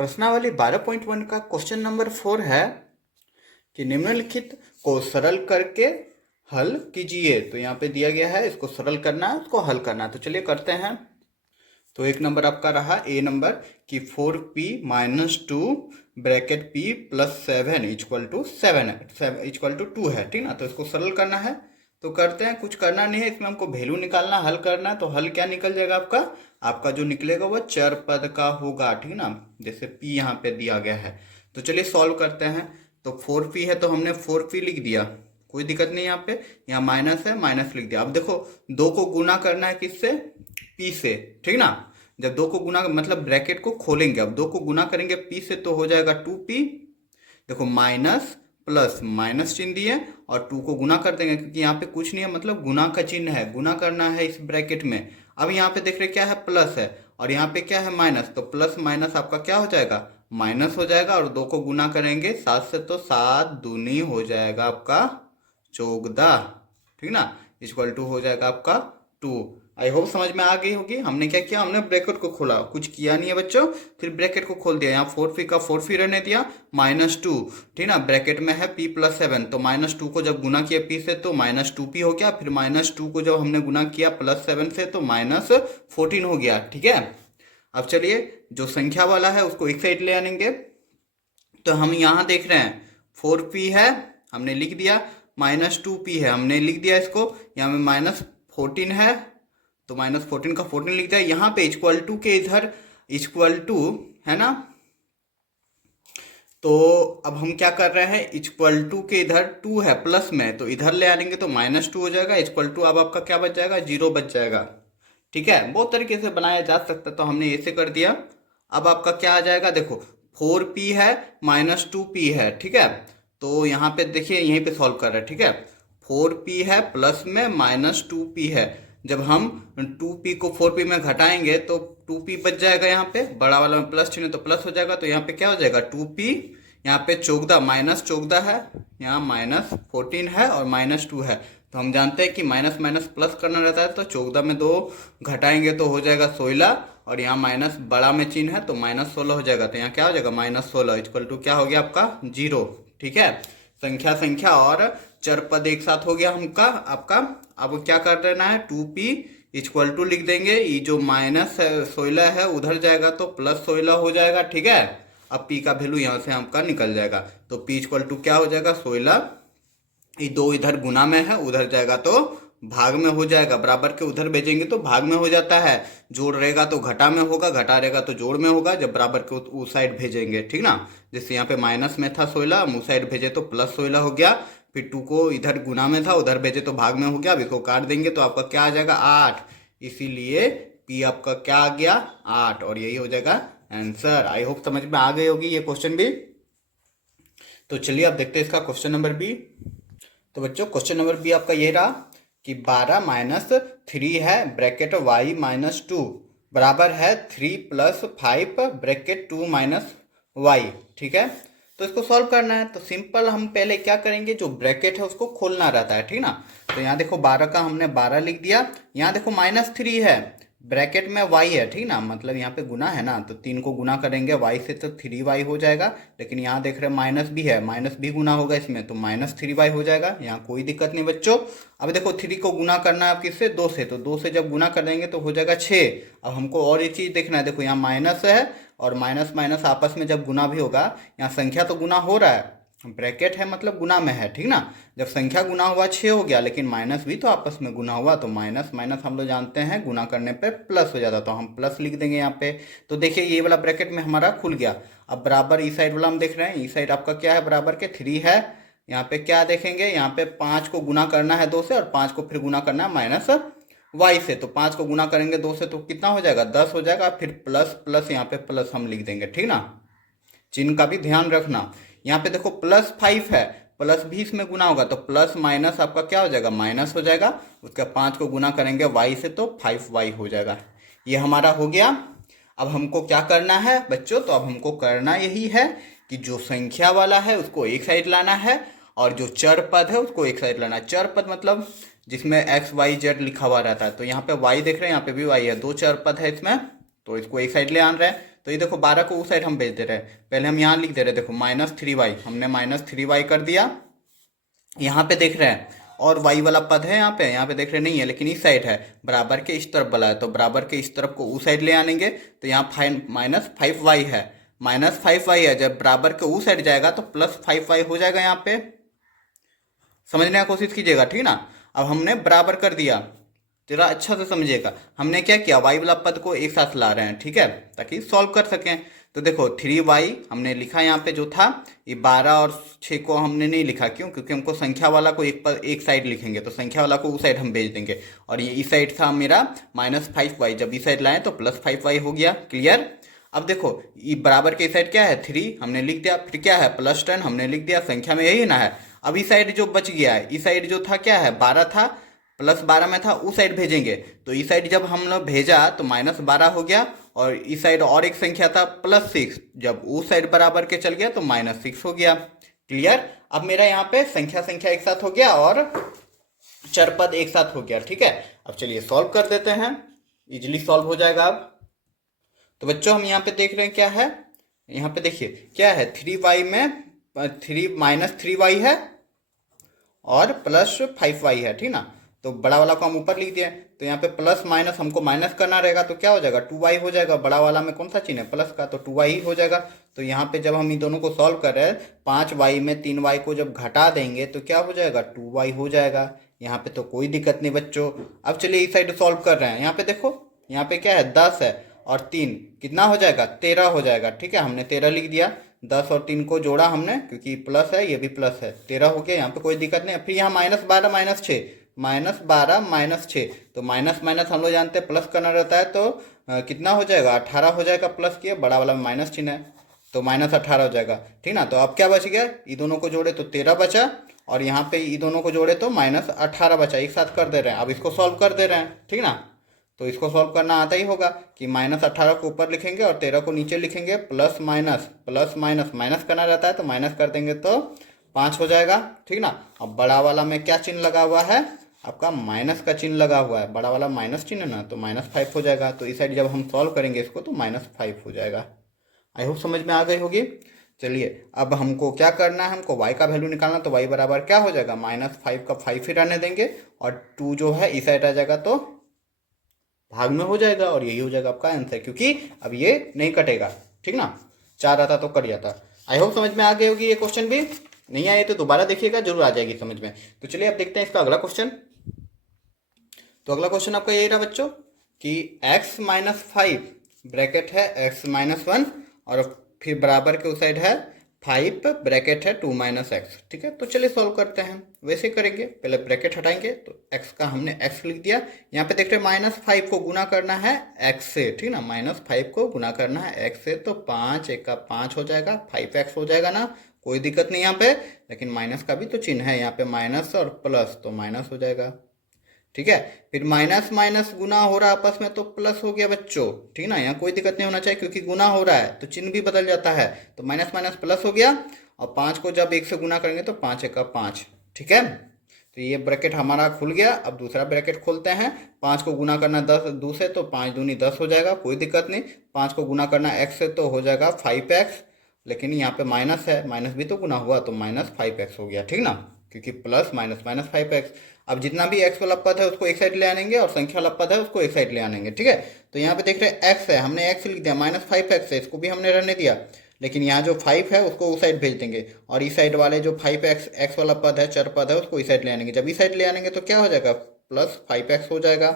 प्रश्नावली 12.1 का question number 4 है कि निम्नलिखित को सरल करके हल कीजिए। तो यहाँ पे दिया गया है, इसको सरल करना है, उसको हल करना है। तो चलिए करते हैं। तो एक नंबर आपका रहा ए नंबर कि 4p minus 2 bracket p plus 7 equal to 7 equal to 2 है, ठीक ना। तो इसको सरल करना है, तो करते हैं। कुछ करना नहीं है, इसमें हमको वैल्यू निकालना, हल करना है। तो हल क्या निकल जाएगा आपका जो निकलेगा वो चर पद का होगा, ठीक ना। जैसे p यहाँ पे दिया गया है, तो चलिए सॉल्व करते हैं। तो 4p है तो हमने 4p लिख दिया, कोई दिक्कत नहीं। यहाँ पे यहाँ माइनस है, माइनस लिख दिया। अब देखो, दो को गुना करना है किससे, p से, ठीक ना। जब दो को गुना मतलब ब्रैकेट को खोलेंगे, अब दो को गुना करेंगे p से तो हो जाएगा 2p। देखो माइनस प्लस, माइनस चिन्ह दिए और 2 को गुना कर देंगे, क्योंकि यहाँ पे कुछ नहीं है, मतलब गुना का चिन्ह है, गुना करना है इस ब्रैकेट में। अब यहाँ पे देख रहे क्या है, प्लस है, और यहाँ पे क्या है, माइनस। तो प्लस माइनस आपका क्या हो जाएगा, माइनस हो जाएगा। और 2 को गुना करेंगे 7 से, तो 7 दूनी हो जाएगा आपका 14, ठीक ना। इक्वल टू हो जाएगा आपका 2। आई होप समझ में आ गई होगी। हमने क्या किया, हमने ब्रैकेट को खोला, कुछ किया नहीं है बच्चों, फिर ब्रैकेट को खोल दिया। यहाँ 4p का 4p रहने दिया, -2, ठीक ना। ब्रैकेट में है p प्लस 7, तो -2 को जब गुना किया p से तो -2p हो गया। फिर -2 को जब हमने गुना किया प्लस 7 से तो -14 हो गया, ठीक है। अब चलिए, जो संख्या वाला है उसको एक साइड ले आनेंगे। तो हम यहाँ देख रहे हैं 4p है, हमने लिख दिया, -2p है, हमने लिख दिया इसको। यहाँ में -14 है, तो -14 का 14 लिख दिया। यहाँ पे इक्वल टू के इधर इक्वल टू है ना, तो अब हम क्या कर रहे हैं, इक्वल टू के इधर 2 है प्लस में, तो इधर ले आएंगे तो -2 हो जाएगा। इक्वल टू अब आपका क्या बच जाएगा, 0 बच जाएगा, ठीक है। बहुत तरीके से बनाया जा सकता है, तो हमने ऐसे कर दिया। अब आपका क्या आ जाएगा, देखो 4p है, -2p है, ठीक है। तो यहाँ पे देखिए, यहीं पे सॉल्व कर रहे हैं, ठीक है। 4p है प्लस में -2p है। जब हम 2p को 4p में घटाएंगे तो 2p बच जाएगा, यहाँ पे बड़ा वाला में प्लस चिन्ह तो प्लस हो जाएगा। तो यहाँ पे क्या हो जाएगा, 2p, यहाँ पे 14 -14 है, यहाँ -14 है और -2 है। तो हम जानते हैं कि माइनस माइनस प्लस करना रहता है, तो 14 में 2 घटाएंगे तो हो जाएगा 16, और यहाँ माइनस बड़ा में चिन्ह है तो -16 हो जाएगा। तो यहाँ क्या हो जाएगा, -16 इक्वल टू क्या हो गया आपका 0, ठीक है। संख्या संख्या और चर पद एक साथ हो गया हमका आपका। अब क्या कर देना है, 2p इक्वल टू लिख देंगे, ये जो -16 है उधर जाएगा तो +16 हो जाएगा, ठीक है। अब p का वैल्यू यहाँ से हमका निकल जाएगा, तो p इक्वल टू क्या हो जाएगा 16। ये 2 इधर गुना में है, उधर जाएगा तो भाग में हो जाएगा। बराबर के उधर भेजेंगे तो भाग में हो जाता है, जोड़ रहेगा तो घटा में होगा, घटा रहेगा तो जोड़ में होगा जब बराबर के उस साइड भेजेंगे, ठीक ना। जैसे यहाँ पे माइनस में था 16, हम उस साइड भेजे तो +16 हो गया। फिर 2 को इधर गुना में था, उधर भेजे तो भाग में हो गया। अब इसको काट देंगे तो आपका क्या आ जाएगा 8, इसीलिए p आपका क्या आ गया 8, और यही हो जाएगा आंसर। आई होप समझ में आ गई होगी ये क्वेश्चन भी। तो चलिए अब देखते हैं इसका क्वेश्चन नंबर बी। तो बच्चों क्वेश्चन नंबर बी आपका ये रहा कि 12 - 3 है ब्रैकेट y -2 बराबर है 3 + 5 ब्रैकेट 2 - y, ठीक है। तो इसको सॉल्व करना है, तो सिंपल हम पहले क्या करेंगे, जो ब्रैकेट है उसको खोलना रहता है, ठीक ना। तो यहाँ देखो 12 का हमने 12 लिख दिया, यहाँ देखो -3 है, ब्रैकेट में y है, ठीक ना, मतलब यहाँ पे गुना है ना, तो 3 को गुना करेंगे y से तो 3y हो जाएगा। लेकिन यहाँ देख रहे हैं माइनस भी है, माइनस भी गुना होगा इसमें, तो -3y हो जाएगा, यहाँ कोई दिक्कत नहीं बच्चों। अब देखो 3 को गुना करना है आप किससे, 2 से, तो 2 से जब गुना कर देंगे तो हो जाएगा 6। अब हमको और एक चीज़ देखना है, देखो यहाँ माइनस है और माइनस माइनस आपस में जब गुना भी होगा, यहाँ संख्या तो गुना हो रहा है, ब्रैकेट है मतलब गुना में है, ठीक ना। जब संख्या गुना हुआ 6 हो गया, लेकिन माइनस भी तो आपस में गुना हुआ, तो माइनस माइनस हम लोग जानते हैं गुना करने पे प्लस हो जाता, तो हम प्लस लिख देंगे यहाँ पे। तो देखिए ये वाला ब्रैकेट में हमारा खुल गया। अब बराबर इस साइड वाला हम देख रहे हैं, इस साइड आपका क्या है, बराबर के 3 है। यहाँ पे क्या देखेंगे, यहाँ पे 5 को गुना करना है 2 से, और 5 को फिर गुना करना है -y से। तो 5 को गुना करेंगे 2 से तो कितना हो जाएगा, 10 हो जाएगा। फिर प्लस प्लस यहाँ पे प्लस हम लिख देंगे, ठीक ना। चिन्ह का भी ध्यान रखना। यहाँ पे देखो +5 है, प्लस भी इसमें गुना होगा, तो प्लस माइनस आपका क्या हो जाएगा, माइनस हो जाएगा। उसका 5 को गुना करेंगे y से तो 5y हो जाएगा। ये हमारा हो गया। अब हमको क्या करना है बच्चों, तो अब हमको करना यही है कि जो संख्या वाला है उसको एक साइड लाना है, और जो चर पद है उसको एक साइड लाना है। चर पद मतलब जिसमें x y z लिखा हुआ रहता है, तो यहाँ पे y देख रहे हैं, यहाँ पे भी y है, 2 चर पद है इसमें, तो इसको एक साइड ले आन रहे हैं। तो ये देखो 12 को उस साइड हम भेज दे रहे हैं। पहले हम यहाँ लिख दे रहे हैं, देखो -3y, हमने -3y कर दिया। यहाँ पे देख रहे हैं और y वाला पद है यहाँ पे देख रहे नहीं है, लेकिन इस साइड है, बराबर के इस तरफ वाला है, तो बराबर के इस तरफ को उस साइड ले आनेंगे। तो यहाँ -5y है, -5y है, जब बराबर के उस साइड जाएगा तो +5y हो जाएगा। यहाँ पे समझने की कोशिश कीजिएगा, ठीक ना। अब हमने बराबर कर दिया, जरा अच्छा से समझिएगा। हमने क्या किया, y वाला पद को एक साथ ला रहे हैं, ठीक है, ताकि सॉल्व कर सकें। तो देखो 3y हमने लिखा, यहाँ पे जो था ये 12 और 6 को हमने नहीं लिखा, क्यों, क्योंकि हमको संख्या वाला को एक साइड लिखेंगे, तो संख्या वाला को उस साइड हम भेज देंगे। और ये इस साइड था मेरा -5y, जब इस साइड लाएं तो +5y हो गया। क्लियर। अब देखो ये बराबर के इस साइड क्या है 3 हमने लिख दिया, फिर क्या है +10 हमने लिख दिया, संख्या में यही ना है। अब इस साइड जो बच गया है, इस साइड जो था क्या है 12 था, +12 में था, उस साइड भेजेंगे। तो इस साइड जब हम लोग भेजा तो -12 हो गया, और इस साइड और एक संख्या था +6, जब उस साइड बराबर के चल गया तो -6 हो गया। क्लियर। अब मेरा यहाँ पे संख्या एक साथ हो गया और चर पद एक साथ हो गया, ठीक है। अब चलिए सॉल्व कर देते हैं, इजिली सॉल्व हो जाएगा। अब तो बच्चों हम यहाँ पे देख रहे हैं क्या है, यहाँ पे देखिए क्या है 3y में -3y है और +5y है, ठीक ना। तो बड़ा वाला को हम ऊपर लिख दिए, तो यहाँ पे प्लस माइनस हमको माइनस करना रहेगा, तो क्या हो जाएगा 2y हो जाएगा। बड़ा वाला में कौन सा चिन्ह है प्लस का, तो 2y ही हो जाएगा। तो यहाँ पे जब हम इन दोनों को सॉल्व कर रहे हैं, 5y में 3y को जब घटा देंगे तो क्या हो जाएगा 2y हो जाएगा। यहाँ पे तो कोई दिक्कत नहीं बच्चों। अब चलिए इस साइड सॉल्व कर रहे हैं, यहाँ पे देखो यहाँ पे क्या है 10 है और 3 कितना हो जाएगा 13 हो जाएगा, ठीक है। हमने 13 लिख दिया, 10 और 3 को जोड़ा हमने, क्योंकि प्लस है ये भी प्लस है, 13 हो गया, यहाँ पे कोई दिक्कत नहीं। फिर यहाँ -12 -6, -12 -6, तो माइनस माइनस हम लोग जानते हैं प्लस करना रहता है, तो कितना हो जाएगा 18 हो जाएगा। प्लस किया, बड़ा वाला में माइनस चिन्ह है तो -18 हो जाएगा, ठीक ना। तो अब क्या बच गया, ये दोनों को जोड़े तो 13 बचा, और यहाँ पे ये दोनों को जोड़े तो -18 बचा। एक साथ कर दे रहे हैं, अब इसको सॉल्व कर दे रहे हैं, ठीक ना। तो इसको सॉल्व करना आता ही होगा कि -18 को ऊपर लिखेंगे और 13 को नीचे लिखेंगे, प्लस माइनस माइनस करना रहता है, तो माइनस कर देंगे तो 5 हो जाएगा, ठीक ना। अब बड़ा वाला में क्या चिन्ह लगा हुआ है, आपका माइनस का चिन्ह लगा हुआ है, बड़ा वाला माइनस चिन्ह है ना, तो -5 हो जाएगा। तो इस साइड जब हम सॉल्व करेंगे इसको तो -5 हो जाएगा। आई होप समझ में आ गई होगी। चलिए अब हमको क्या करना है, हमको y का वैल्यू निकालना, तो y बराबर क्या हो जाएगा -5 का 5 ही रहने देंगे, और 2 जो है इस साइड आ जाएगा तो भाग में हो जाएगा, और यही हो जाएगा आपका आंसर, क्योंकि अब ये नहीं कटेगा, ठीक ना। 4 आता तो कट जाता। आई होप समझ में आ गई होगी। ये क्वेश्चन भी नहीं आए तो दोबारा देखिएगा, जरूर आ जाएगी समझ में। तो चलिए अब देखते हैं इसका अगला क्वेश्चन। तो अगला क्वेश्चन आपका यही रहा बच्चों कि x-5 ब्रैकेट है x-1, और फिर बराबर के उस साइड है 5 ब्रैकेट है 2 - x, ठीक है। तो चलिए सॉल्व करते हैं, वैसे करेंगे, पहले ब्रैकेट हटाएंगे, तो x का हमने x लिख दिया। यहाँ पे देख रहे हैं -5 को गुना करना है x से, ठीक ना, -5 को गुना करना है x से, तो 5 1 का 5 हो जाएगा, 5x हो जाएगा ना, कोई दिक्कत नहीं यहाँ पे। लेकिन माइनस का भी तो चिन्ह है यहाँ पे, माइनस और प्लस, तो माइनस हो जाएगा, ठीक है। फिर माइनस माइनस गुना हो रहा है आपस में, तो प्लस हो गया बच्चों, ठीक ना। यहाँ कोई दिक्कत नहीं होना चाहिए, क्योंकि गुना हो रहा है तो चिन्ह भी बदल जाता है, तो माइनस माइनस प्लस हो गया। और 5 को जब 1 से गुना करेंगे तो 5 1 का 5, ठीक है। तो ये ब्रैकेट हमारा खुल गया। अब दूसरा ब्रैकेट खोलते हैं, 5 को गुना करना 10 2 से, तो 5 दूनी 10 हो जाएगा, कोई दिक्कत नहीं। 5 को गुना करना x से तो हो जाएगा 5x, लेकिन यहाँ पे माइनस है, माइनस भी तो गुना हुआ, तो -5x हो गया, ठीक ना, क्योंकि प्लस माइनस -5x। अब जितना भी x वाला पद है उसको एक साइड ले आनेंगे, और संख्या वाला पद है उसको एक साइड ले आनेंगे, ठीक है। तो यहाँ पे देख रहे हैं x है, हमने x लिख दिया, -5x है, इसको भी हमने रहने दिया, लेकिन यहाँ जो 5 है उसको उस साइड भेज देंगे, और इस साइड वाले जो 5x वाला पद है, चर पद है, उसको इस साइड ले आनेंगे। जब इस साइड ले आनेंगे तो क्या हो जाएगा +5x हो जाएगा।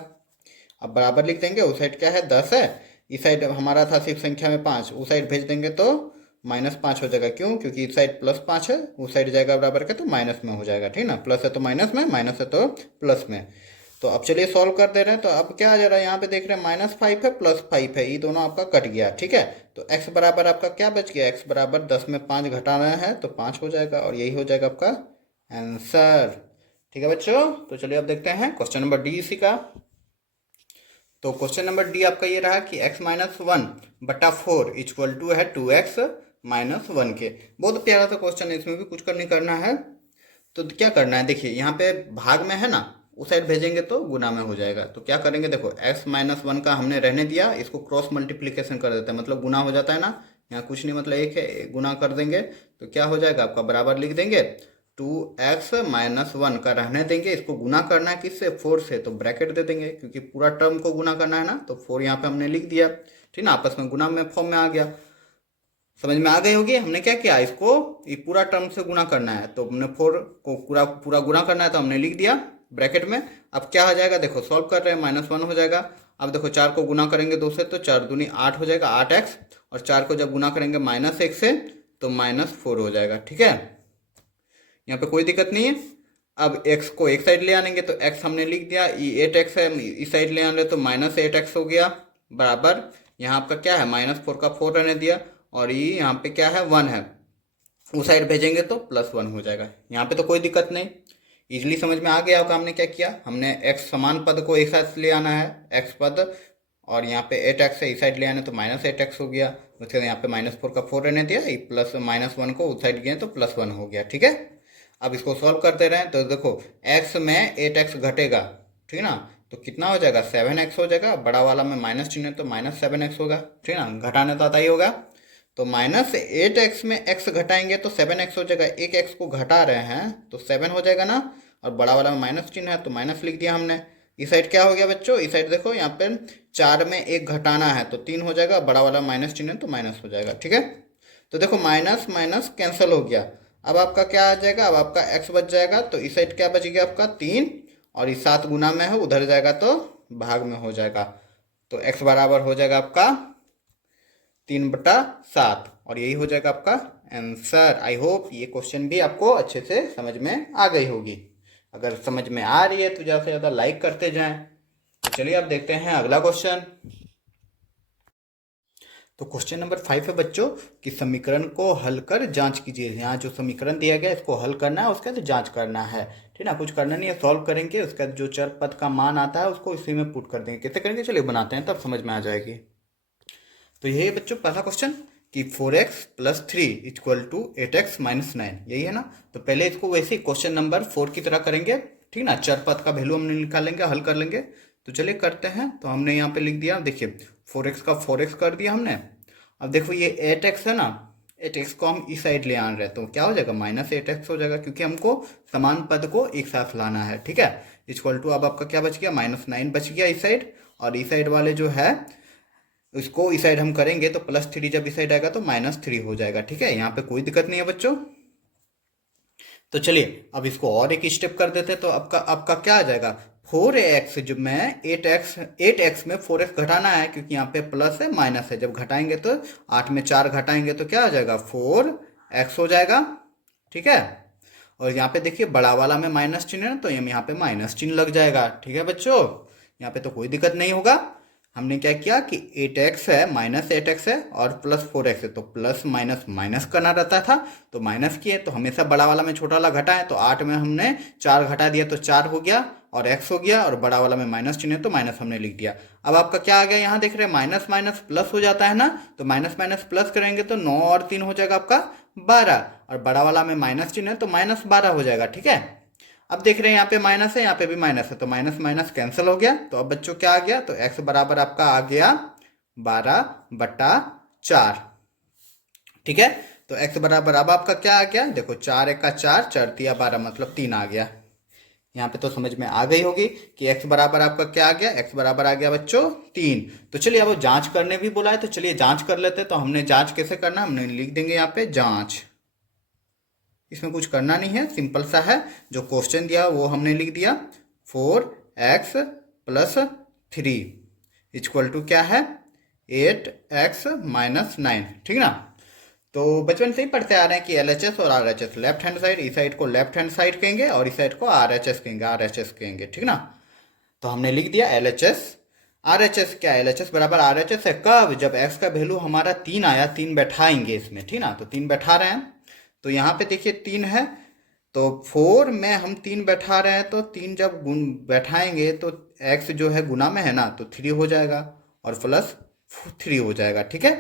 अब बराबर लिख देंगे, उस साइड क्या है 10 है, इस साइड हमारा था सिर्फ संख्या में 5, उस साइड भेज देंगे तो -5 हो जाएगा। क्यों, क्योंकि इस साइड +5 है, उस साइड जाएगा बराबर का तो माइनस में हो जाएगा, ठीक ना। प्लस है तो माइनस में, माइनस है तो प्लस में। तो अब चलिए सॉल्व कर दे रहे हैं। तो अब क्या आ जा रहा है, यहाँ पे देख रहे हैं -5 है +5 है, ये दोनों आपका कट गया, ठीक है। तो x बराबर आपका क्या बच गया, x बराबर 10 में 5 घटाना है तो 5 हो जाएगा, और यही हो जाएगा आपका आंसर, ठीक है बच्चों। तो चलिए अब देखते हैं क्वेश्चन नंबर डी इसी का। तो क्वेश्चन नंबर डी आपका ये रहा कि x-1/4 इक्वल टू है 2x - 1 के। बहुत प्यारा सा क्वेश्चन है, इसमें भी कुछ नहीं करना है। तो क्या करना है, देखिए यहाँ पे भाग में है ना, उस साइड भेजेंगे तो गुना में हो जाएगा। तो क्या करेंगे, देखो x माइनस वन का हमने रहने दिया, इसको क्रॉस मल्टीप्लीकेशन कर देते हैं, मतलब गुना हो जाता है ना, यहाँ कुछ नहीं मतलब एक है, गुना कर देंगे तो क्या हो जाएगा आपका, बराबर लिख देंगे 2x-1 का रहने देंगे, इसको गुना करना है किससे, 4 से, तो ब्रैकेट दे देंगे क्योंकि पूरा टर्म को गुना करना है ना, तो 4 यहाँ पे हमने लिख दिया, ठीक ना, आपस में गुना में फॉर्म में आ गया। समझ में आ गई होगी, हमने क्या किया, इसको ये पूरा टर्म से गुना करना है, तो हमने 4 को पूरा पूरा गुना करना है तो हमने लिख दिया ब्रैकेट में। अब क्या हो जाएगा, देखो सॉल्व कर रहे हैं, -1 हो जाएगा। अब देखो 4 को गुना करेंगे 2 से तो 4 दूनी 8 हो जाएगा, 8x, और 4 को जब गुना करेंगे -1 से तो -4 हो जाएगा, ठीक है, यहाँ पे कोई दिक्कत नहीं है। अब x को एक साइड ले आनेंगे तो x हमने लिख दिया, ये 8x है, इस साइड ले आने तो -8x हो गया, बराबर यहाँ आपका क्या है, -4 का 4 रहने दिया, और ये यहाँ पे क्या है 1 है, उस साइड भेजेंगे तो +1 हो जाएगा। यहाँ पे तो कोई दिक्कत नहीं, इजीली समझ में आ गया होगा हमने क्या किया, हमने x समान पद को एक साथ ले आना है, x पद, और यहाँ पे 8x है, इस साइड ले आने तो -8x हो गया, उसके बाद यहाँ पे -4 का 4 रहने दिया, ये प्लस -1 को उस साइड गए तो +1 हो गया, ठीक है। अब इसको सॉल्व करते रहें तो देखो x में 8x घटेगा, ठीक है ना, तो कितना हो जाएगा, 7x हो जाएगा, बड़ा वाला में माइनस चिन्ह है तो -7x होगा, ठीक है ना, घटाने तो आता ही होगा, तो -8x में x घटाएंगे तो 7x हो जाएगा, एक x को घटा रहे हैं तो 7 हो जाएगा ना, और बड़ा वाला में माइनस चिन्ह है तो माइनस लिख दिया हमने। इस साइड क्या हो गया बच्चों, इस साइड देखो यहाँ पे 4 में 1 घटाना है तो 3 हो जाएगा, बड़ा वाला माइनस चिन्ह है तो माइनस हो जाएगा, ठीक है। तो देखो माइनस माइनस कैंसिल हो गया, अब आपका क्या आ जाएगा, अब आपका x बच जाएगा, तो इस साइड क्या बच गया आपका 3, और इस 7 गुना में है, उधर जाएगा तो भाग में हो जाएगा, तो x बराबर हो जाएगा आपका 3/7, और यही हो जाएगा आपका आंसर। आई होप ये क्वेश्चन भी आपको अच्छे से समझ में आ गई होगी, अगर समझ में आ रही है तो ज़्यादा से ज़्यादा लाइक करते जाएं। तो चलिए अब देखते हैं अगला क्वेश्चन। तो क्वेश्चन नंबर 5 है बच्चों कि समीकरण को हल कर जांच कीजिए। यहाँ जो समीकरण दिया गया है इसको हल करना है, उसके बाद जांच करना है, ठीक ना, कुछ करना नहीं है, सॉल्व करेंगे, उसके बाद जो चर पद का मान आता है उसको इसी में पुट कर देंगे। कैसे करेंगे, चलिए बनाते हैं, तब समझ में आ जाएगी। तो यही है बच्चों पहला क्वेश्चन कि 4x + 3 = 8x - 9, यही है ना। तो पहले इसको वैसे ही क्वेश्चन नंबर 4 की तरह करेंगे, ठीक ना, चर पद का वैल्यू हमने निकालेंगे, हल कर लेंगे। तो चलिए करते हैं, तो हमने यहाँ पे लिख दिया, देखिए 4x का 4x कर दिया हमने। अब देखो ये 8x है ना, 8x को हम इस साइड ले आ रहे हैं तो क्या हो जाएगा, -8x हो जाएगा, क्योंकि हमको समान पद को एक साथ लाना है, ठीक है। = अब आपका क्या बच गया, -9 बच गया इस साइड, और इस साइड वाले जो है इसको इस साइड हम करेंगे तो +3 जब इस साइड आएगा तो -3 हो जाएगा, ठीक है, यहाँ पे कोई दिक्कत नहीं है बच्चों। तो चलिए अब इसको और एक स्टेप कर देते हैं, तो आपका क्या आ जाएगा, 4x जो में 8x में 4x घटाना है, क्योंकि यहाँ पे प्लस है माइनस है, जब घटाएंगे तो 8 में 4 घटाएंगे तो क्या आ जाएगा, 4x हो जाएगा, ठीक है। और यहाँ पे देखिए बड़ा वाला में माइनस चिन्ह है तो यहाँ पे माइनस चिन्ह लग जाएगा, ठीक है बच्चों, यहाँ पे तो कोई दिक्कत नहीं होगा। हमने क्या किया कि 8x है, -8x है, और +4x है, तो प्लस माइनस माइनस करना रहता था, तो माइनस किए, तो हमेशा बड़ा वाला में छोटा वाला घटाए, तो 8 में हमने 4 घटा दिया तो 4 हो गया, और x हो गया, और बड़ा वाला में माइनस चिन्ह है तो माइनस हमने लिख दिया। अब आपका क्या आ गया, यहाँ देख रहे हैं माइनस माइनस प्लस हो जाता है ना, तो माइनस माइनस प्लस करेंगे तो 9 और 3 हो जाएगा आपका 12, और बड़ा वाला में माइनस चिन्ह है तो -12 हो जाएगा, ठीक है। अब देख रहे हैं यहाँ पे माइनस है, यहाँ पे भी माइनस है, तो माइनस माइनस कैंसिल हो गया, तो अब बच्चों क्या आ गया, तो x बराबर आपका आ गया 12/4, ठीक है। तो x बराबर अब आपका क्या आ गया, देखो 4 × 1 = 4, 4 × 3 = 12, मतलब 3 आ गया। यहाँ पे तो समझ में आ गई होगी कि x बराबर आपका क्या आ गया, x बराबर आ गया बच्चों 3। तो चलिए अब जांच करने भी बोला है, तो चलिए जांच कर लेते हैं। तो हमने जांच कैसे करना, हमने लिख देंगे यहाँ पे जांच, इसमें कुछ करना नहीं है, सिंपल सा है, जो क्वेश्चन दिया वो हमने लिख दिया, 4x + 3 = क्या है, 8x - 9, ठीक ना। तो बचपन से ही पढ़ते आ रहे हैं कि LHS और RHS, लेफ्ट हैंड साइड, इस साइड को लेफ्ट हैंड साइड कहेंगे और इस साइड को RHS कहेंगे, ठीक ना। तो हमने लिख दिया LHS। RHS क्या है, LHS बराबर RHS है कब, जब x का वैल्यू हमारा 3 आया, 3 बैठाएंगे इसमें, ठीक ना, तो 3 बैठा रहे हैं, तो यहाँ पे देखिए 3 है, तो 4 में हम 3 बैठा रहे हैं, तो 3 जब गुण बैठाएंगे तो x जो है गुना में है ना, तो 3 हो जाएगा और +3 हो जाएगा, ठीक है।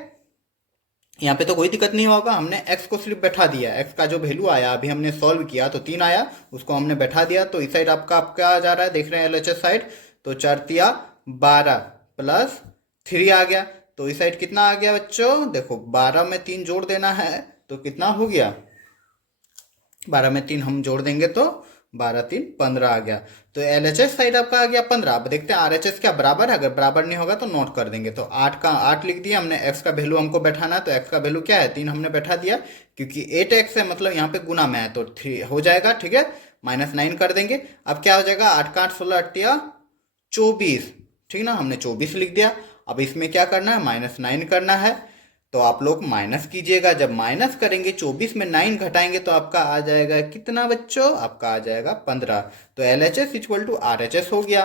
यहाँ पे तो कोई दिक्कत नहीं होगा, हमने x को सिर्फ बैठा दिया, x का जो वैल्यू आया अभी हमने सॉल्व किया तो 3 आया, उसको हमने बैठा दिया। तो इस साइड आपका आपका आ जा रहा है, देख रहे हैं LHS साइड, तो 4 × 12 प्लस 3 आ गया। तो इस साइड कितना आ गया बच्चों, देखो 12 में 3 जोड़ देना है तो कितना हो गया, 12 में 3 हम जोड़ देंगे तो 12 3 15 आ गया। तो LHS साइड आपका आ गया 15। अब देखते हैं RHS क्या बराबर है, अगर बराबर नहीं होगा तो नोट कर देंगे। तो 8 का 8 लिख दिया हमने, x का वैल्यू हमको बैठाना है, तो x का वैल्यू क्या है 3 हमने बैठा दिया, क्योंकि 8x है मतलब यहाँ पे गुना में है तो 3 हो जाएगा, ठीक है। -9 कर देंगे। अब क्या हो जाएगा, 8 का 8 16 8 24, ठीक ना, हमने 24 लिख दिया। अब इसमें क्या करना है, -9 करना है। तो आप लोग माइनस कीजिएगा, जब माइनस करेंगे 24 में 9 घटाएंगे तो आपका आ जाएगा कितना बच्चों, आपका आ जाएगा 15। तो LHS इक्वल टू RHS हो गया,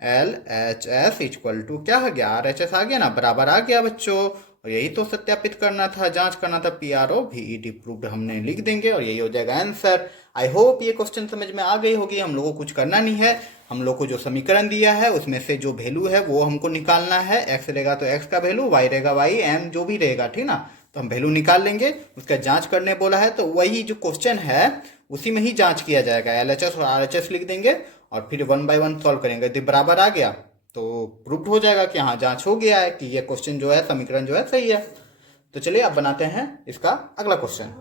LHS इक्वल टू क्या हो गया, RHS आ गया ना, बराबर आ गया बच्चों। और यही तो सत्यापित करना था, जांच करना था, PROVET प्रूव्ड हमने लिख देंगे और यही हो जाएगा आंसर। आई होप ये क्वेश्चन समझ में आ गई होगी। हम लोगों को कुछ करना नहीं है, हम लोग को जो समीकरण दिया है उसमें से जो वैल्यू है वो हमको निकालना है। x रहेगा तो x का वैल्यू, y रहेगा y, m जो भी रहेगा, ठीक ना, तो हम वैल्यू निकाल लेंगे। उसका जांच करने बोला है तो वही जो क्वेश्चन है उसी में ही जांच किया जाएगा। LHS और RHS लिख देंगे और फिर 1 बाय 1 सॉल्व करेंगे। यदि बराबर आ गया तो प्रूफ हो जाएगा कि हाँ जांच हो गया है कि ये क्वेश्चन जो है समीकरण जो है सही है। तो चलिए अब बनाते हैं इसका अगला क्वेश्चन।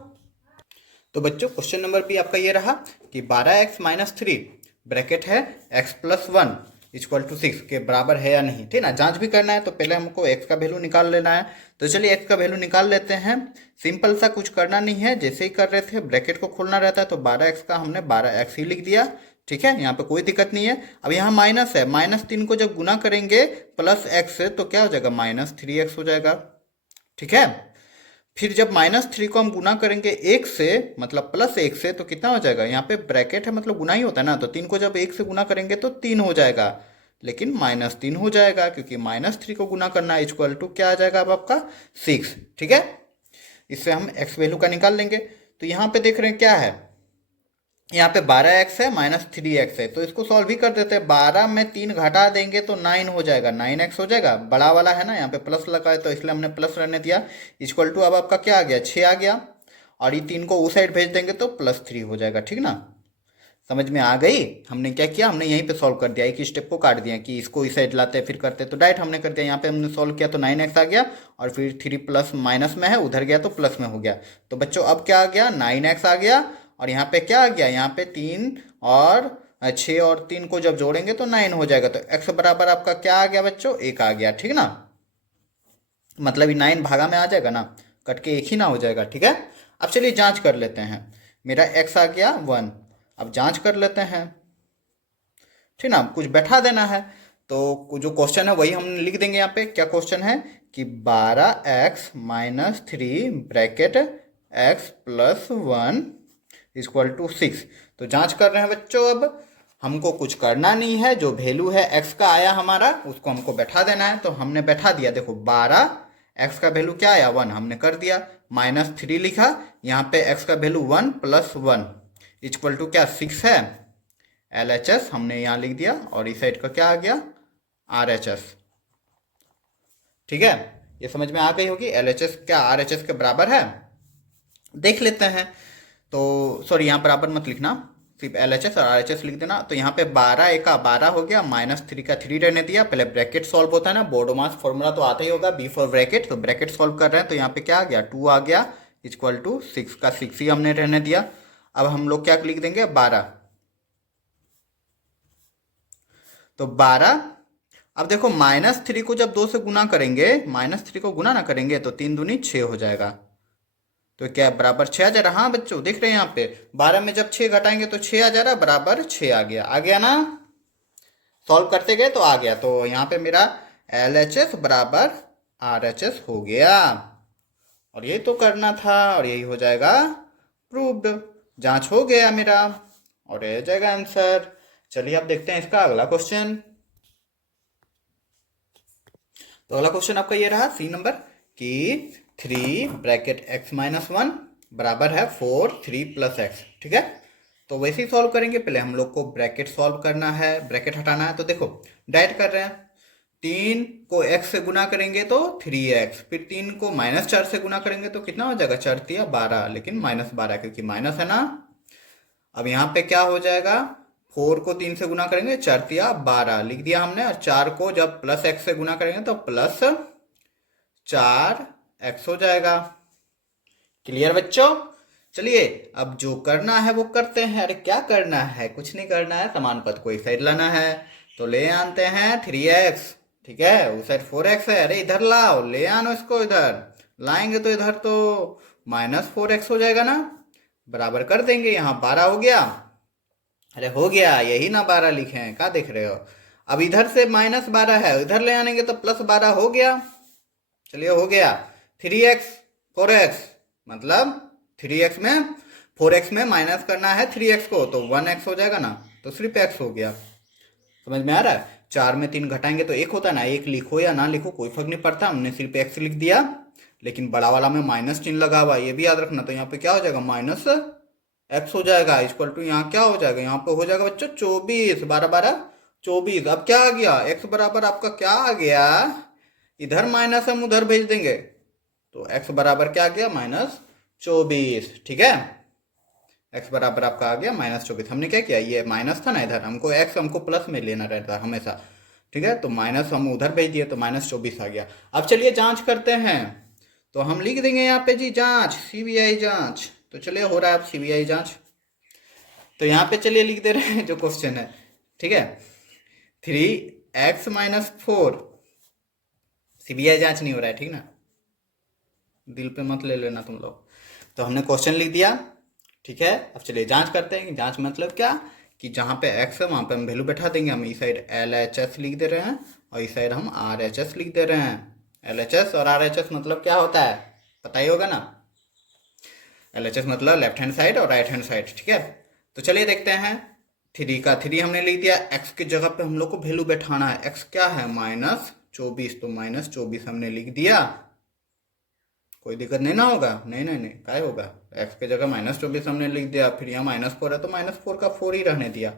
तो बच्चों क्वेश्चन नंबर भी आपका ये रहा कि 12x - 3 ब्रैकेट है x + 1 = 6 के बराबर है या नहीं, ठीक ना। जांच भी करना है तो पहले हमको x का वैल्यू निकाल लेना है। तो चलिए x का वैल्यू निकाल लेते हैं। सिंपल सा, कुछ करना नहीं है, जैसे ही कर रहे थे ब्रैकेट को खोलना रहता है। तो 12x का हमने 12x ही लिख दिया, ठीक है, यहाँ पे कोई दिक्कत नहीं है। अब यहाँ माइनस है, -3 को जब गुना करेंगे प्लस x से तो क्या हो जाएगा, -3x हो जाएगा, ठीक है। फिर जब -3 को हम गुना करेंगे 1 से, मतलब +1 से, तो कितना हो जाएगा, यहाँ पे ब्रैकेट है मतलब गुना ही होता है ना, तो 3 को जब 1 से गुना करेंगे तो 3 हो जाएगा, लेकिन -3 हो जाएगा क्योंकि -3 को गुना करना है, इक्वल टू क्या आ जाएगा अब आपका 6, ठीक है। इससे हम x वैल्यू का निकाल लेंगे। तो यहाँ पे देख रहे हैं क्या है, यहाँ पे 12x है -3x है, तो इसको सॉल्व भी कर देते हैं। 12 में 3 घटा देंगे तो 9 हो जाएगा, 9x हो जाएगा। बड़ा वाला है ना, यहाँ पे प्लस लगा है तो इसलिए हमने प्लस रहने दिया। इक्वल टू अब आपका क्या आ गया, 6 आ गया, और ये 3 को उस साइड भेज देंगे तो +3 हो जाएगा, ठीक ना। समझ में आ गई। हमने क्या किया, हमने यहीं पे सॉल्व कर दिया, एक स्टेप को काट दिया कि इसको इस साइड लाते फिर करते, तो डायरेक्ट हमने कर दिया। यहाँ पे हमने सॉल्व किया तो 9x आ गया, और फिर 3 प्लस माइनस में है, उधर गया तो प्लस में हो गया। तो बच्चों अब क्या आ गया, 9x आ गया, और यहाँ पे क्या आ गया, यहाँ पे 3 और 6 और 3 को जब जोड़ेंगे तो 9 हो जाएगा। तो x बराबर आपका क्या आ गया बच्चों, 1 आ गया, ठीक ना। मतलब ये 9 भागा में आ जाएगा ना, कट के 1 ही ना हो जाएगा, ठीक है। अब चलिए जांच कर लेते हैं। मेरा x आ गया 1, अब जांच कर लेते हैं, ठीक ना, कुछ बैठा देना है। तो जो क्वेश्चन है वही हम लिख देंगे। यहाँ पे क्या क्वेश्चन है कि 12x - 3 ब्रैकेट x + 1 = 6। तो जांच कर रहे हैं बच्चों। अब हमको कुछ करना नहीं है, जो वैल्यू है x का आया हमारा उसको हमको बैठा देना है। तो हमने बैठा दिया, देखो 12, x का वैल्यू क्या आया 1, हमने कर दिया, -3 लिखा, यहाँ पे x का वैल्यू 1 + 1 = क्या 6 है। LHS हमने यहाँ लिख दिया, और इस साइड का क्या आ गया, RHS, ठीक है। ये समझ में आ गई होगी। LHS क्या RHS के बराबर है, देख लेते हैं। तो सॉरी, यहाँ बराबर मत लिखना, सिर्फ LHS और RHS लिख देना। तो यहाँ पे 12 एका 12 हो गया, -3 का 3 रहने दिया। पहले ब्रैकेट सॉल्व होता है ना, बोर्डोमास फॉर्मूला तो आता ही होगा, B फॉर ब्रैकेट। तो ब्रैकेट सॉल्व कर रहे हैं, तो यहाँ पे क्या आ गया, 2 आ गया, = 6 का 6 ही हमने रहने दिया। अब हम लोग क्या लिख देंगे, 12। तो 12, अब देखो -3 को जब 2 से गुना करेंगे, -3 को गुना ना करेंगे तो 3 दूनी 6 हो जाएगा। तो क्या बराबर 6 आ जा रहा, हाँ बच्चों देख रहे हैं यहाँ पे 12 में जब 6 घटाएंगे तो 6 आ जा रहा, बराबर 6 आ गया ना। सॉल्व करते गए तो आ गया। तो यहाँ पे मेरा LHS बराबर RHS हो गया, और यही तो करना था, और यही हो जाएगा प्रूव्ड। जांच हो गया मेरा, और यह हो जाएगा आंसर। चलिए अब देखते हैं इसका अगला क्वेश्चन। तो अगला क्वेश्चन आपका ये रहा, सी नंबर, कि 3 ब्रैकेट x - 1 बराबर है 4 3 + x, ठीक है। तो वैसे ही सॉल्व करेंगे। पहले हम लोग को ब्रैकेट सॉल्व करना है, ब्रैकेट हटाना है। तो देखो डायरेक्ट कर रहे हैं, 3 को x से गुना करेंगे तो 3x, फिर 3 को -4 से गुना करेंगे तो कितना हो जाएगा, 4 तिया 12, लेकिन -12 क्योंकि माइनस है ना। अब यहाँ पे क्या हो जाएगा, 4 को 3 से गुना करेंगे 4 तिया 12 लिख दिया हमने, और 4 को जब प्लस x से गुना करेंगे तो +4x हो जाएगा। क्लियर बच्चों। चलिए अब जो करना है वो करते हैं। अरे क्या करना है, कुछ नहीं करना है, समान पद को इस साइड लाना है। तो ले आनते हैं 3x, ठीक है, उस साइड 4x है। अरे इधर लाओ, ले आनो इसको, इधर लाएंगे तो इधर तो -4x हो जाएगा ना, बराबर कर देंगे। यहाँ 12 हो गया। अरे हो गया, यही ना 12 लिखे हैं, क्या देख रहे हो। अब इधर से -12 है, इधर ले आनेंगे तो +12 हो गया। चलिए हो गया। 3x 4x, मतलब 3x में 4x में माइनस करना है 3x को, तो 1x हो जाएगा ना, तो सिर्फ x हो गया। समझ में आ रहा है। 4 में 3 घटाएंगे तो 1 होता है ना, 1 लिखो या ना लिखो कोई फर्क नहीं पड़ता, हमने सिर्फ x लिख दिया, लेकिन बड़ा वाला में माइनस चिन्ह लगा हुआ, ये भी याद रखना। तो यहाँ पे क्या हो जाएगा, -x हो जाएगा, इक्वल टू यहाँ क्या हो जाएगा, यहाँ पे हो जाएगा बच्चों 24, 12 12 24। अब क्या आ गया, x बराबर आपका क्या आ गया, इधर माइनस हम उधर भेज देंगे, तो x बराबर क्या आ गया, -24, ठीक है। x बराबर आपका आ गया -24। हमने क्या किया, ये माइनस था ना इधर, हमको x हमको प्लस में लेना रहता है हमेशा, ठीक है, तो माइनस हम उधर भेज दिए तो -24 आ गया। अब चलिए जांच करते हैं, तो हम लिख देंगे यहाँ पे जी जांच, CBI जांच। तो चलिए हो रहा है अब CBI जांच, तो यहाँ पे चलिए लिख दे रहे हैं जो क्वेश्चन है, ठीक है। 3x - 4, CBI जांच नहीं हो रहा है, ठीक ना, दिल पे मत ले लेना तुम लोग। तो हमने क्वेश्चन लिख दिया, ठीक है। अब चलिए जांच करते हैं। जांच मतलब क्या, कि जहाँ पे x है वहाँ पे हम वैल्यू बैठा देंगे। हम इस साइड LHS लिख दे रहे हैं और इस साइड हम RHS लिख दे रहे हैं। LHS और RHS मतलब क्या होता है, पता ही होगा ना। LHS मतलब लेफ्ट हैंड साइड और राइट हैंड साइड, ठीक है। तो चलिए देखते हैं। 3 का 3 हमने लिख दिया, x की जगह पे हम लोग को वैल्यू बैठाना है। x क्या है, -24, तो -24 हमने लिख दिया। कोई दिक्कत नहीं ना होगा, नहीं नहीं नहीं, क्या होगा, x की जगह -24 हमने लिख दिया, फिर यहाँ -4 है तो -4 का 4 ही रहने दिया।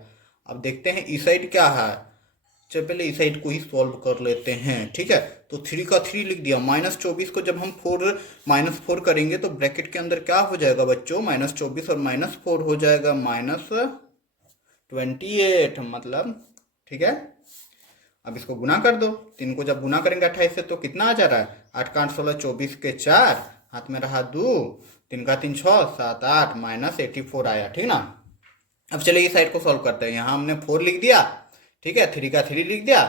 अब देखते हैं इस साइड क्या है, चलो पहले इस साइड को ही सॉल्व कर लेते हैं, ठीक है। तो 3 का 3 लिख दिया, -24 को जब हम 4 करेंगे तो ब्रैकेट के अंदर क्या हो जाएगा बच्चों, -24 और -4 हो जाएगा -28, मतलब, ठीक है। अब इसको गुना कर दो, 3 को जब गुना करेंगे 28 से तो कितना आ जा रहा है, 8 का 8 16, 24 के 4, हाथ में रहा 2, 3 का 3 6 7 8, -84 आया, ठीक ना। अब चलिए इस साइड को सॉल्व करते हैं। यहाँ हमने 4 लिख दिया, ठीक है, 3 का 3 लिख दिया,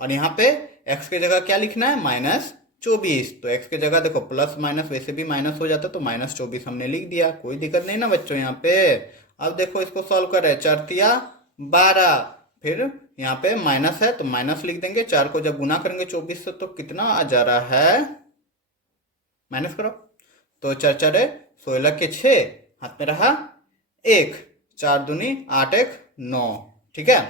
और यहाँ पे x की जगह क्या लिखना है, -24। तो x की जगह देखो प्लस माइनस वैसे भी माइनस हो जाता, तो -24 हमने लिख दिया, कोई दिक्कत नहीं ना बच्चों यहाँ पे। अब देखो इसको सॉल्व करें, 4 तिया 12, फिर यहाँ पे माइनस है तो माइनस लिख देंगे। 4 को जब गुना करेंगे 24 से तो कितना आ जा रहा है, माइनस करो, तो 4 4 16 के 6, हाथ में रहा 1, 4 दूनी 8 1 9, ठीक है।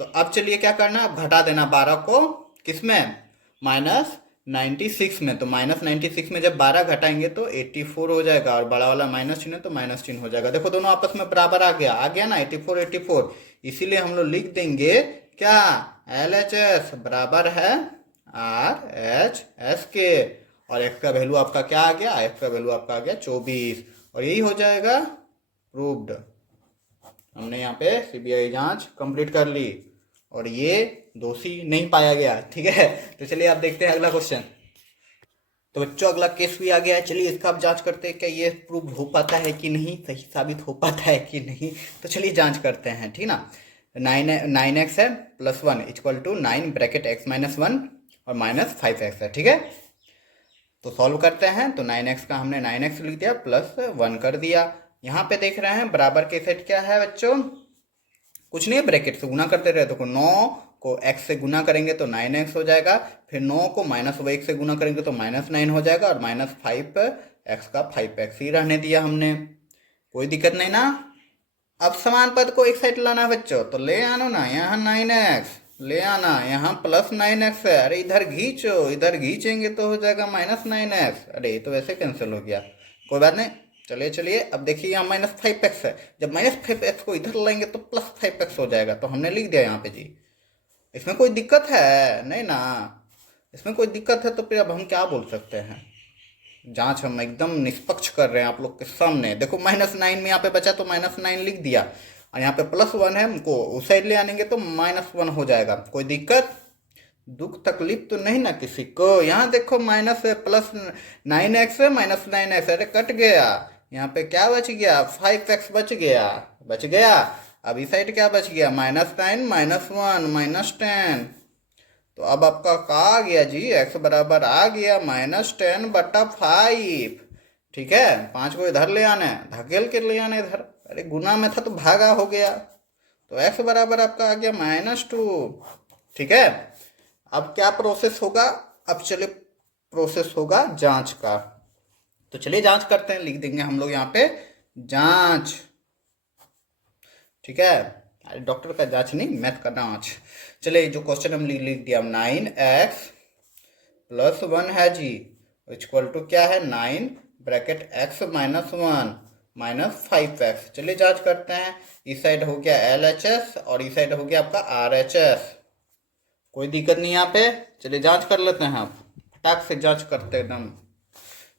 तो अब चलिए क्या करना है, अब घटा देना 12 को किसमें, -96 में। तो -96 में जब 12 घटाएंगे तो 84 हो जाएगा, और बड़ा वाला माइनस चिन्ह है तो माइनस चिन्ह हो जाएगा। देखो दोनों आपस में बराबर आ गया ना, 84 84। इसीलिए हम लोग लिख देंगे क्या, LHS बराबर है RHS के, और x का वैल्यू आपका क्या आ गया, x का वैल्यू आपका आ गया 24, और यही हो जाएगा प्रूव्ड। हमने यहाँ पे CBI जांच कंप्लीट कर ली और ये दोषी नहीं पाया गया, ठीक है। तो चलिए आप देखते हैं अगला क्वेश्चन। तो बच्चों अगला केस भी आ गया है, चलिए इसका आप जांच करते हैं क्या ये प्रूव हो पाता है कि नहीं, सही साबित हो पाता है कि नहीं। तो चलिए जांच करते हैं, ठीक ना। 9x है +1 = 9 ब्रैकेट x - 1 और -5x है, ठीक है। तो सॉल्व करते हैं। तो 9x का हमने 9x लिख दिया, +1 कर दिया। यहाँ पे देख रहे हैं बराबर के सेट क्या है बच्चों, कुछ नहीं है, ब्रैकेट से गुना करते रहे। तो 9 को x से गुना करेंगे तो 9x हो जाएगा, फिर 9 को -1 से गुना करेंगे तो -9 हो जाएगा, और -5x का 5x ही रहने दिया हमने, कोई दिक्कत नहीं ना। अब समान पद को एक साइड लाना है बच्चों, तो ले आनो ना, यहाँ 9x ले आना, यहाँ +9x है, अरे इधर घींचो, इधर घींचेंगे तो हो जाएगा -9x। अरे ये तो वैसे कैंसिल हो गया, कोई बात नहीं। चलिए चलिए अब देखिए यहाँ -5x है, जब -5x को इधर लाएंगे तो +5x हो जाएगा, तो हमने लिख दिया यहाँ पे जी, इसमें कोई दिक्कत है नहीं ना? इसमें कोई दिक्कत है तो फिर अब हम क्या बोल सकते हैं? जांच हम एकदम निष्पक्ष कर रहे हैं आप लोग के सामने। देखो -9 में यहाँ पे बचा तो -9 लिख दिया, और यहाँ पे +1 है, हमको उस साइड ले आनेंगे तो -1 हो जाएगा। कोई दिक्कत दुख तकलीफ तो नहीं ना किसी को? यहाँ देखो माइनस है, +9x है, -9x, अरे कट गया। यहाँ पे क्या बच गया? 5x बच गया, बच गया। अब इस साइड क्या बच गया? -9 -1 -10। तो अब आपका क्या आ गया जी? x बराबर आ गया -10/5। ठीक है, 5 को इधर ले आना है, धकेल के ले आना है इधर। अरे गुना में था तो भागा हो गया, तो x बराबर आपका आ गया -2। ठीक है, अब क्या प्रोसेस होगा? अब चलिए प्रोसेस होगा जांच का। तो चलिए जांच करते हैं, लिख देंगे हम लोग यहाँ पे जांच। ठीक है, अरे डॉक्टर का जांच नहीं, मैथ का जांच। चलिए जो क्वेश्चन हम लिख दिया, 9x + 1 है जी, इक्वल टू क्या है? 9 ब्रैकेट x -1 -5x। चलिए जांच करते हैं। इस साइड हो गया LHS और इस साइड हो गया आपका RHS। कोई दिक्कत नहीं यहाँ पे। चलिए जांच कर लेते हैं, आप फटाक से जांच करते एकदम।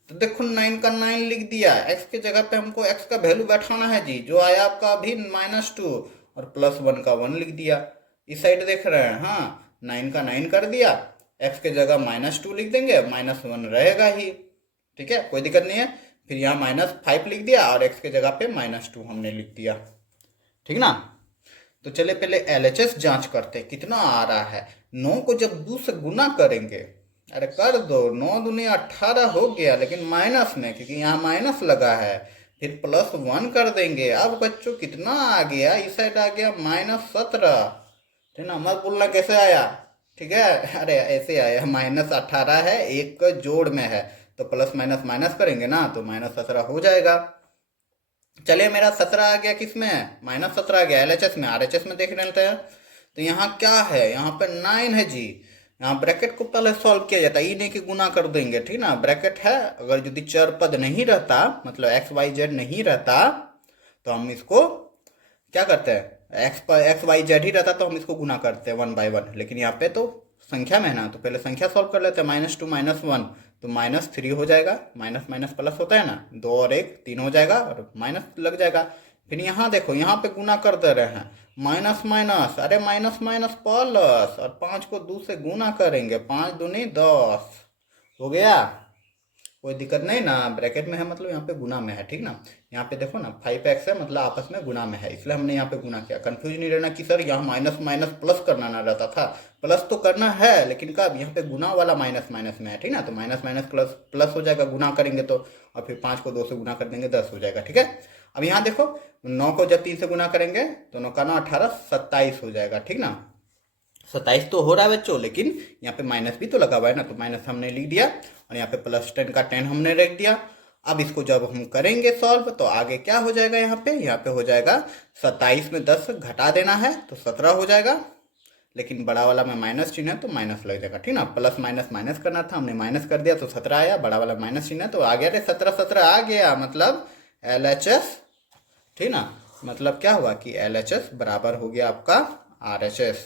तो देखो 9 का 9 लिख दिया, x के जगह पे हमको x का वैल्यू बैठाना है जी, जो आया आपका अभी -2, और +1 का 1 लिख दिया। इस साइड देख रहे हैं, हाँ 9 का 9 कर दिया, x के जगह -2 लिख देंगे, -1 रहेगा ही। ठीक है, कोई दिक्कत नहीं है। फिर यहाँ -5 लिख दिया और x के जगह पे -2 हमने लिख दिया। ठीक ना? तो चले पहले LHS जांच करते, कितना आ रहा है। 9 को जब 2 से गुना करेंगे, अरे कर दो, 9 दूनी 18 हो गया, लेकिन माइनस में, क्योंकि यहाँ माइनस लगा है। फिर +1 कर देंगे। अब बच्चों कितना आ गया? इस साइड आ गया -17। ठीक ना? मत बोलना कैसे आया, ठीक है? अरे ऐसे आया, -18 है, एक जोड़ में है, तो प्लस माइनस माइनस करेंगे ना, तो -17 हो जाएगा। चलिए मेरा 17 आ गया, किस में? -17 आ गया LHS में। RHS में देख लेते हैं। तो यहाँ क्या है? यहाँ पे 9 है जी। यहाँ ब्रैकेट को पहले सॉल्व किया जाता है, ई नहीं कि गुना कर देंगे। ठीक ना? ब्रैकेट है, अगर यदि चर पद नहीं रहता, मतलब XYZ नहीं रहता, तो हम इसको क्या करते हैं? XYZ ही रहता तो हम इसको गुना करते हैं 1/1। लेकिन यहाँ पे तो संख्या में है ना, तो पहले संख्या सॉल्व कर लेते हैं। -2 -1 तो -3 हो जाएगा, माइनस माइनस प्लस होता है ना, 2 और 1 3 हो जाएगा, और माइनस लग जाएगा। फिर यहाँ देखो, यहाँ पे गुना कर दे रहे हैं, माइनस माइनस, अरे माइनस माइनस प्लस, और 5 को 2 से गुना करेंगे, 5 दूनी 10 हो गया। कोई दिक्कत नहीं ना? ब्रैकेट में है मतलब यहाँ पे गुना में है। ठीक ना? यहाँ पे देखो ना 5x है, मतलब आपस में गुना में है, इसलिए हमने यहाँ पे गुना किया। कंफ्यूज नहीं रहना कि सर यहाँ माइनस माइनस प्लस करना ना रहता था। प्लस तो करना है, लेकिन कब? यहाँ पे गुना वाला माइनस माइनस में है। ठीक ना? तो माइनस माइनस प्लस प्लस हो जाएगा, गुना करेंगे तो। और फिर 5 को 2 से गुना कर देंगे, 10 हो जाएगा। ठीक है, अब यहाँ देखो 9 को जब 3 से गुना करेंगे तो 9 का 9 18 27 हो जाएगा। ठीक ना? 27 तो हो रहा है बच्चों, लेकिन यहाँ पे माइनस भी तो लगा हुआ है ना, तो माइनस हमने लिख दिया, और यहाँ पे +10 का 10 हमने रख दिया। अब इसको जब हम करेंगे सॉल्व, तो आगे क्या हो जाएगा? यहाँ पे हो जाएगा 27 में 10 घटा देना है तो 17 हो जाएगा, लेकिन बड़ा वाला में माइनस चिन्ह है तो माइनस लग जाएगा। ठीक ना? प्लस माइनस माइनस करना था, हमने माइनस कर दिया तो 17 आया, बड़ा वाला माइनस चिन्ह है तो आ गया। रे 17 आ गया, मतलब LHS। ठीक ना? मतलब क्या हुआ कि LHS बराबर हो गया आपका RHS।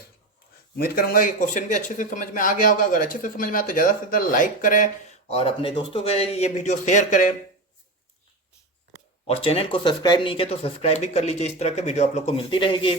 उम्मीद करूंगा कि क्वेश्चन भी अच्छे से समझ में आ गया होगा। अगर अच्छे से समझ में आया तो ज़्यादा से ज़्यादा लाइक करें और अपने दोस्तों के ये वीडियो शेयर करें, और चैनल को सब्सक्राइब नहीं किया तो सब्सक्राइब भी कर लीजिए। इस तरह के वीडियो आप लोग को मिलती रहेगी।